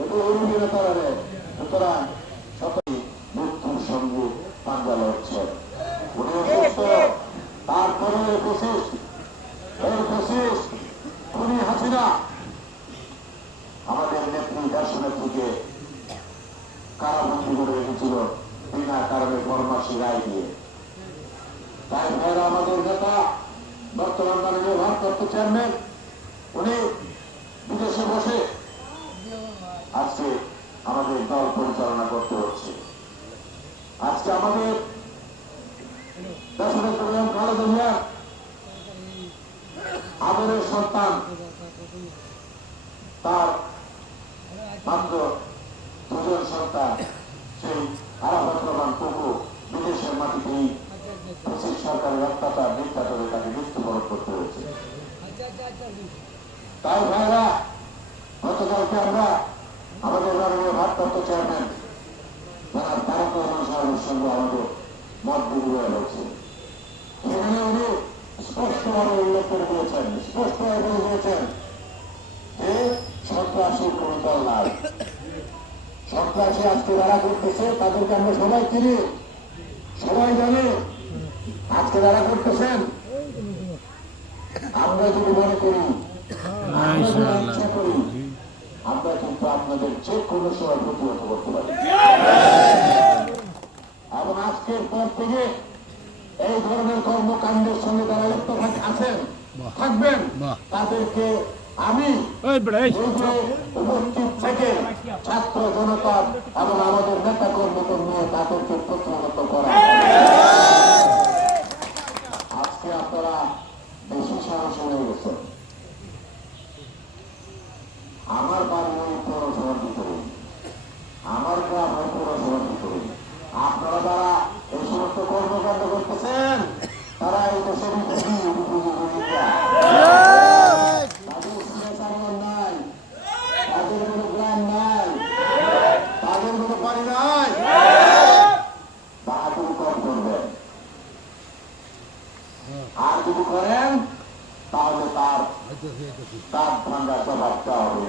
এটি অরুণীরা তারারে সুতরাং সকলে মৃত্যুর সঙ্গে পাঞ্জা লড়ছে। উনি অসুস্থ, তারপরে খুনি হাসিনা আমাদের নেত্রী দেশনেত্রীকে কারাবন্দী করে রেখেছিল বিনা কারণে ফরমাসি রায় দিয়ে। তাই ভাইরা আমাদের নেতা বর্তমান মাননীয় ভারপ্রাপ্ত চেয়ারম্যান উনি বিদেশে বসে আজকে আমাদের দল পরিচালনা করতে হচ্ছে। আজকে আমাদের দেশনেত্রী খালেদা জিয়া আদরের সন্তান, তার মাত্র দুজন সন্তান সেই আরাফাত রহমান টুকু বিদেশের মাটিতেই ব্রিটিশ সরকারের অত্যাচার নির্যাতনে তাকে মৃত্যুবরণ করতে হয়েছে। তাই ভাইরা গতকালকে আমরা আমাদের মাননীয় ভারপ্রাপ্ত চেয়ারম্যান জনাব তারেক রহমান সাহেবের সঙ্গে আমাদের মত বিনিময় হয়েছে। সেখানে উনি স্পষ্টভাবে উল্লেখ করে দিয়েছেন, স্পষ্টভাবে বলে দিয়েছেন যে সন্ত্রাসীর কোন দল নাই। সন্ত্রাসী আজকে যারা করতেছে তাদেরকে আমরা সবাই চিনি, সবাই জানি। আজকে যারা করতেছেন আমরা যদি মনে করি, ইচ্ছা করি, আমরা কিন্তু আপনাদের যে কোনো সময় প্রতিহত করতে পারি। এবং আজকের পর থেকে এই ধরনের কর্মকাণ্ডের সঙ্গে যারা লিপ্ত আছেন থাকবেন তাদেরকে আমি উপস্থিত থেকে ছাত্র জনতা এবং আমাদের নেতা কর্মীদের নিয়ে তাদেরকে প্রতিহত করা। আজকে আপনারা বেশি সাহস হয়ে গেছেন। আমার বাড়ি ওই পৌরসভার ভিতরে, আমার গ্রাম ওই পৌরসভার ভিতরে। আপনারা যারা এই সমস্ত কর্মকাণ্ড করতেছেন তারা এই দেশের নাই, তাদের কোনো গ্রাম নাই, তাদের কোনো বাড়ি নাই। বাহাদুরি কম করবেন, আর যদি করেন তাহলে তার দাঁত ভাঙা জবাবটা হবে।